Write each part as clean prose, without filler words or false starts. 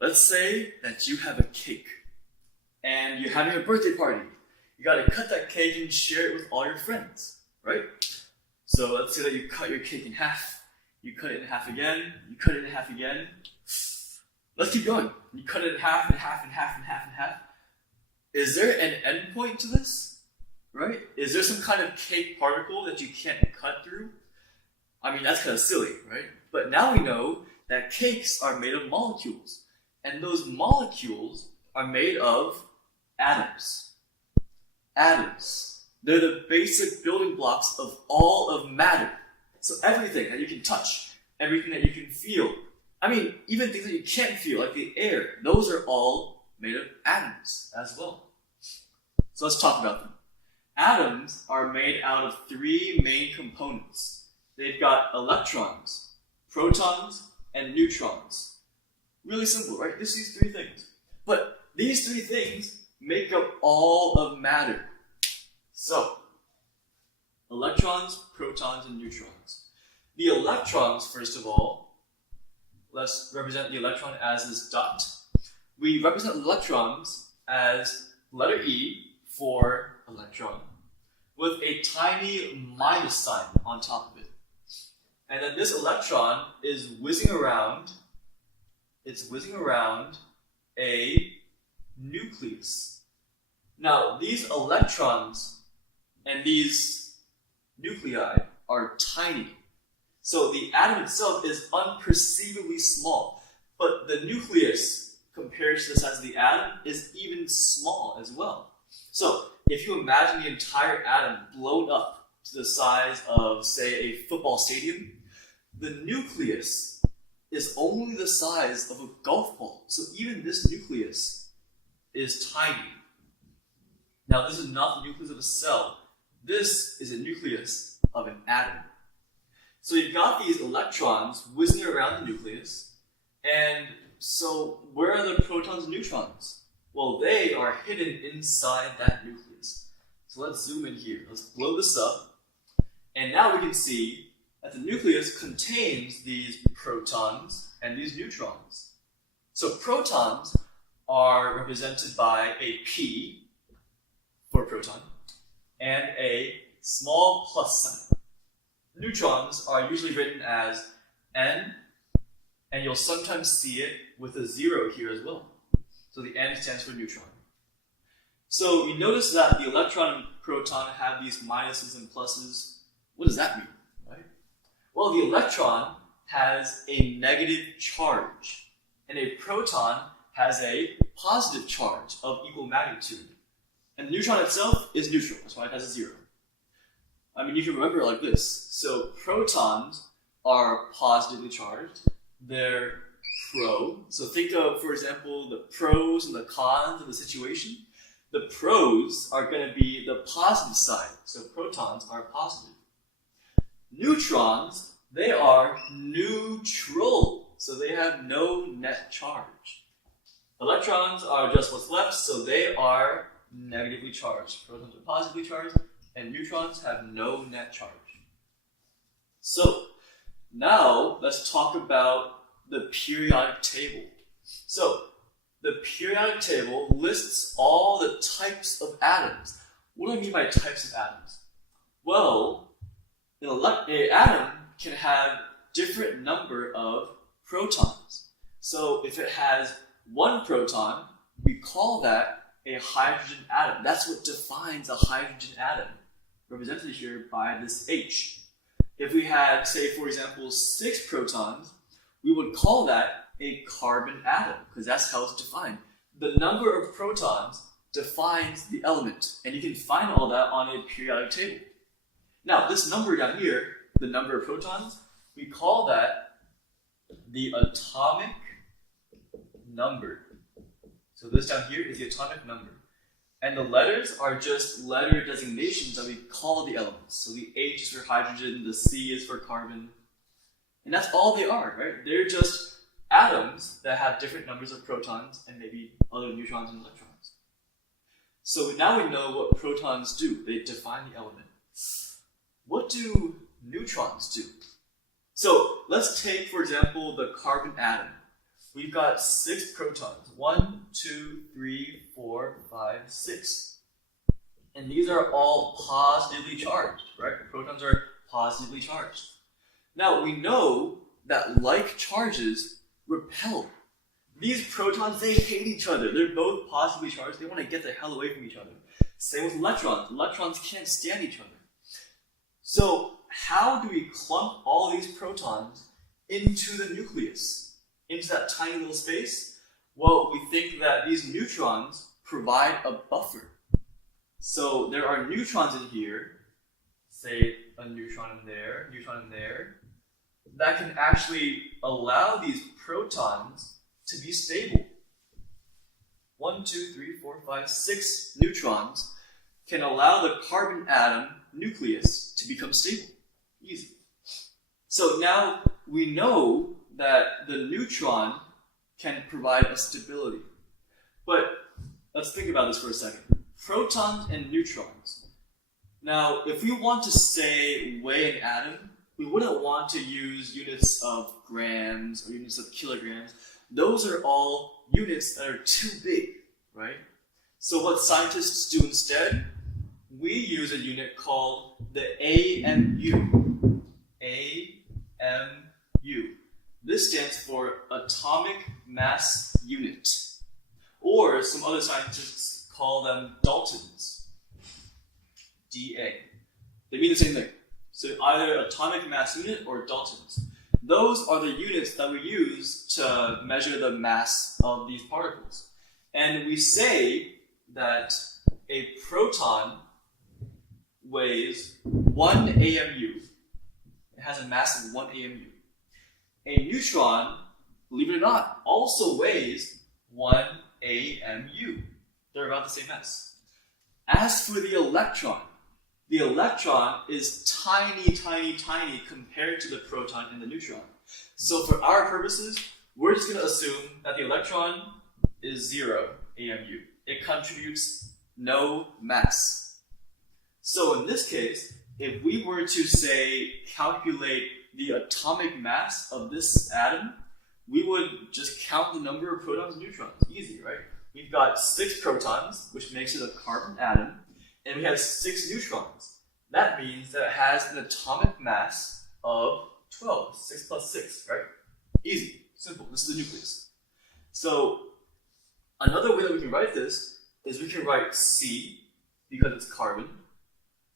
let's say that you have a cake and you're having a birthday party. You gotta cut that cake and share it with all your friends, right? So let's say that you cut your cake in half, you cut it in half again, you cut it in half again. Let's keep going. You cut it in half and half and half and half and half. Is there an endpoint to this? Right? Is there some kind of cake particle that you can't cut through? I mean, that's kind of silly, right? But now we know that cakes are made of molecules. And those molecules are made of atoms. Atoms. They're the basic building blocks of all of matter. So everything that you can touch, everything that you can feel, I mean, even things that you can't feel, like the air, those are all made of atoms as well. So let's talk about them. Atoms are made out of three main components. They've got electrons, protons, and neutrons. Really simple, right? Just these three things. But these three things make up all of matter. So, electrons, protons, and neutrons. The electrons, first of all, let's represent the electron as this dot. We represent electrons as letter E for electron, with a tiny minus sign on top of it. And then this electron is whizzing around, it's whizzing around a nucleus. Now, these electrons and these nuclei are tiny. So the atom itself is unperceivably small, but the nucleus, compared to the size of the atom, is even small as well. So if you imagine the entire atom blown up to the size of, say, a football stadium, the nucleus is only the size of a golf ball. So even this nucleus is tiny. Now, this is not the nucleus of a cell. This is a nucleus of an atom. So you've got these electrons whizzing around the nucleus, and so where are the protons and neutrons? Well, they are hidden inside that nucleus. So let's zoom in here. Let's blow this up, and now we can see that the nucleus contains these protons and these neutrons. So protons are represented by a P for proton and a small plus sign. Neutrons are usually written as N, and you'll sometimes see it with a 0 here as well. So the N stands for neutron. So you notice that the electron and proton have these minuses and pluses. What does that mean, right? Well, the electron has a negative charge, and a proton has a positive charge of equal magnitude. And the neutron itself is neutral, that's why it has a 0. I mean, you can remember it like this. So protons are positively charged. They're pro. So think of, for example, the pros and the cons of the situation. The pros are going to be the positive side. So protons are positive. Neutrons, they are neutral. So they have no net charge. Electrons are just what's left, so they are negatively charged. Protons are positively charged, and neutrons have no net charge. So, now let's talk about the periodic table. So, the periodic table lists all the types of atoms. What do I mean by types of atoms? Well, an atom can have different number of protons. So, if it has one proton, we call that a hydrogen atom. That's what defines a hydrogen atom, represented here by this H. If we had, say, for example, 6 protons, we would call that a carbon atom, because that's how it's defined. The number of protons defines the element, and you can find all that on a periodic table. Now, this number down here, the number of protons, we call that the atomic number. So this down here is the atomic number. And the letters are just letter designations that we call the elements. So the H is for hydrogen, the C is for carbon. And that's all they are, right? They're just atoms that have different numbers of protons and maybe other neutrons and electrons. So now we know what protons do. They define the element. What do neutrons do? So let's take, for example, the carbon atom. we've got 6 protons. 1, 2, 3, 4, 5, 6. And these are all positively charged, right? The protons are positively charged. Now, we know that like charges repel. These protons, they hate each other. They're both positively charged. They want to get the hell away from each other. Same with electrons. Electrons can't stand each other. So, how do we clump all these protons into the nucleus, into that tiny little space? Well, we think that these neutrons provide a buffer. So there are neutrons in here, say a neutron in there, that can actually allow these protons to be stable. 1, 2, 3, 4, 5, 6 neutrons can allow the carbon atom nucleus to become stable. Easy. So now we know that the neutron can provide a stability. But let's think about this for a second. Protons and neutrons. Now, if we want to say weigh an atom, we wouldn't want to use units of grams or units of kilograms. Those are all units that are too big, right? So what scientists do instead, we use a unit called the AMU. AMU. This stands for atomic mass unit. Or some other scientists call them Daltons. DA. They mean the same thing. So either atomic mass unit or Daltons. Those are the units that we use to measure the mass of these particles. And we say that a proton weighs 1 AMU. It has a mass of 1 AMU. A neutron, believe it or not, also weighs 1 AMU. They're about the same mass. As for the electron is tiny, tiny, tiny compared to the proton and the neutron. So for our purposes, we're just going to assume that the electron is 0 AMU. It contributes no mass. So in this case, if we were to say calculate the atomic mass of this atom, we would just count the number of protons and neutrons. Easy, right? We've got 6 protons, which makes it a carbon atom, and we have 6 neutrons. That means that it has an atomic mass of 12. 6 plus 6, right? Easy, simple. This is the nucleus. So another way that we can write this is we can write C, because it's carbon,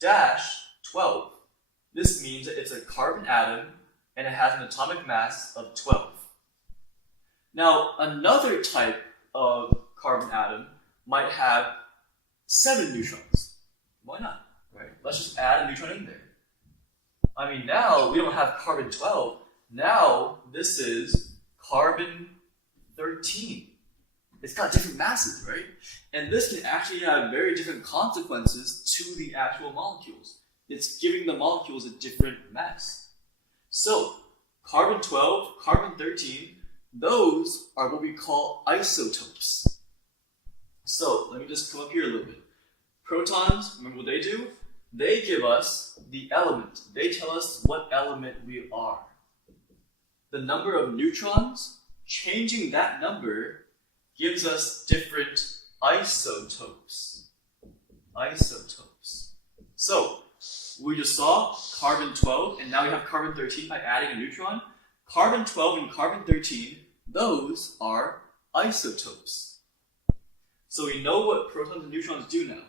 dash 12. This means that it's a carbon atom and it has an atomic mass of 12. Now, another type of carbon atom might have 7 neutrons. Why not? Right? Let's just add a neutron in there. I mean, now we don't have carbon 12. Now this is carbon 13. It's got different masses, right? And this can actually have very different consequences to the actual molecules. It's giving the molecules a different mass. So, carbon 12, carbon 13, those are what we call isotopes. So, let me just come up here a little bit. Protons, remember what they do? They give us the element. They tell us what element we are. The number of neutrons, changing that number gives us different isotopes. Isotopes. So, we just saw carbon 12, and now we have carbon 13 by adding a neutron. Carbon 12 and carbon 13, those are isotopes. So we know what protons and neutrons do now.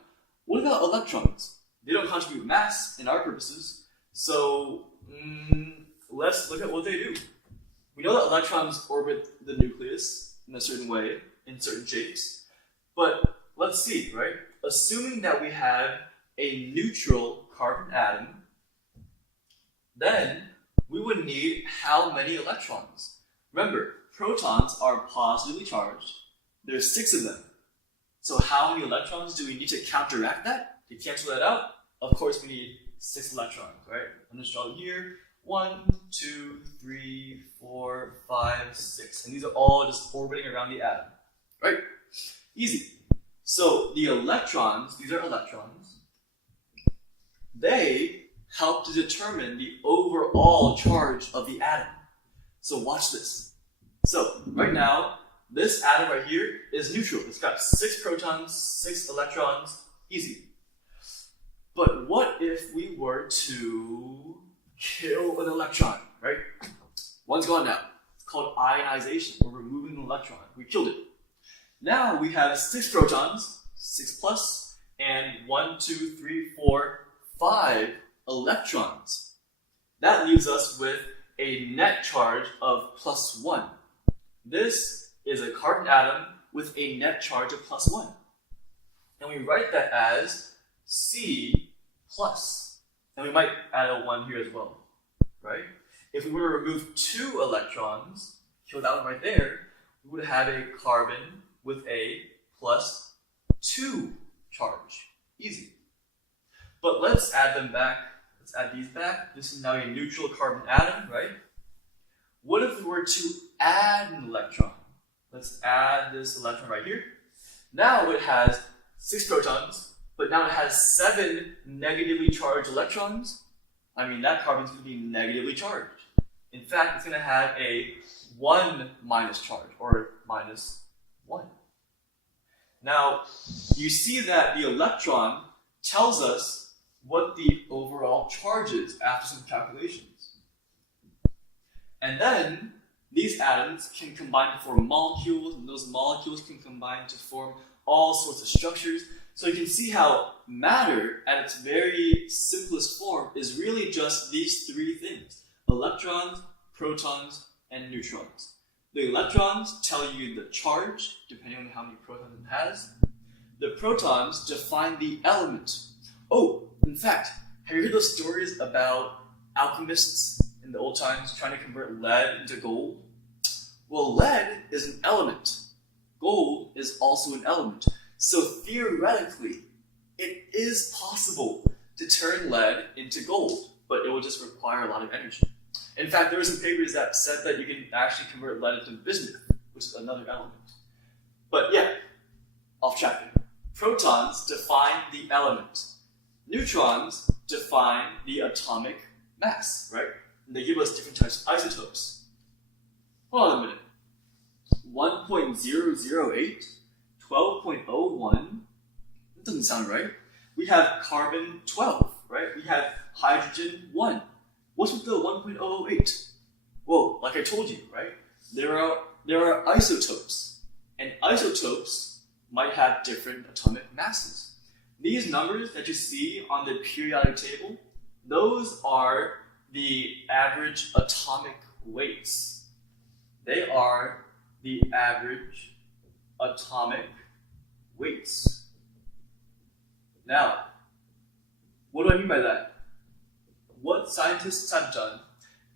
What about electrons? They don't contribute mass in our purposes. So let's look at what they do. We know that electrons orbit the nucleus in a certain way, in certain shapes. But let's see, right? Assuming that we have a neutral carbon atom, then we would need how many electrons? Remember, protons are positively charged. There's 6 of them. So how many electrons do we need to counteract that? To cancel that out? Of course we need 6 electrons, right? I'm going to draw here. 1, 2, 3, 4, 5, 6. And these are all just orbiting around the atom, right? Easy. So the electrons, these are electrons, they help to determine the overall charge of the atom. So watch this. So right now, this atom right here is neutral. It's got 6 protons, 6 electrons, easy. But what if we were to kill an electron, right? One's gone now. It's called ionization. We're removing an electron. We killed it. Now we have 6 protons, 6 plus, and 1, 2, 3, 4, 5 electrons. That leaves us with a net charge of +1. This is a carbon atom with a net charge of +1. And we write that as C plus. And we might add a 1 here as well, right? If we were to remove 2 electrons, kill that one right there, we would have a carbon with a +2 charge. Easy. But let's add them back. Let's add these back. This is now a neutral carbon atom, right? What if we were to add an electron? Let's add this electron right here. Now it has 6 protons, but now it has 7 negatively charged electrons. I mean, that carbon's going to be negatively charged. In fact, it's going to have a 1 minus charge, or -1. Now, you see that the electron tells us what the overall charge is after some calculations. And then, these atoms can combine to form molecules, and those molecules can combine to form all sorts of structures. So you can see how matter, at its very simplest form, is really just these 3 things: electrons, protons, and neutrons. The electrons tell you the charge, depending on how many protons it has. The protons define the element. Oh, in fact, have you heard those stories about alchemists in the old times trying to convert lead into gold? Well, lead is an element. Gold is also an element. So theoretically, it is possible to turn lead into gold, but it will just require a lot of energy. In fact, there were some papers that said that you can actually convert lead into bismuth, which is another element. But yeah, off track. Protons define the element. Neutrons define the atomic mass, right? And they give us different types of isotopes. Hold on a minute. 1.008, 12.01, that doesn't sound right. We have carbon 12, right? We have hydrogen 1. What's with the 1.008? Well, like I told you, right? There are isotopes, and isotopes might have different atomic masses. These numbers that you see on the periodic table, those are the average atomic weights. They are the average atomic weights. Now, what do I mean by that? What scientists have done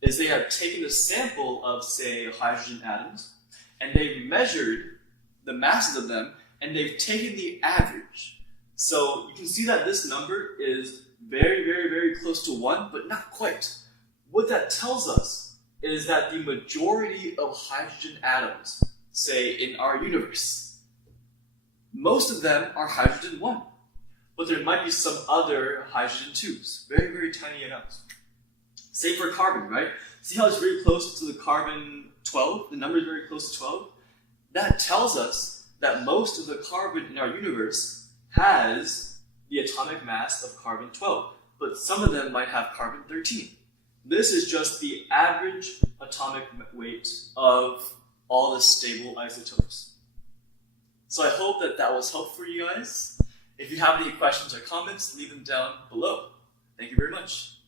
is they have taken a sample of, say, hydrogen atoms, and they've measured the masses of them, and they've taken the average. So you can see that this number is very, very, very close to 1, but not quite. What that tells us is that the majority of hydrogen atoms, say, in our universe, most of them are hydrogen 1. But there might be some other hydrogen 2s, very, very tiny amounts. Same for carbon, right? See how it's very close to the carbon 12? The number is very close to 12? That tells us that most of the carbon in our universe has the atomic mass of carbon 12, but some of them might have carbon 13. This is just the average atomic weight of all the stable isotopes. So I hope that that was helpful for you guys. If you have any questions or comments, leave them down below. Thank you very much.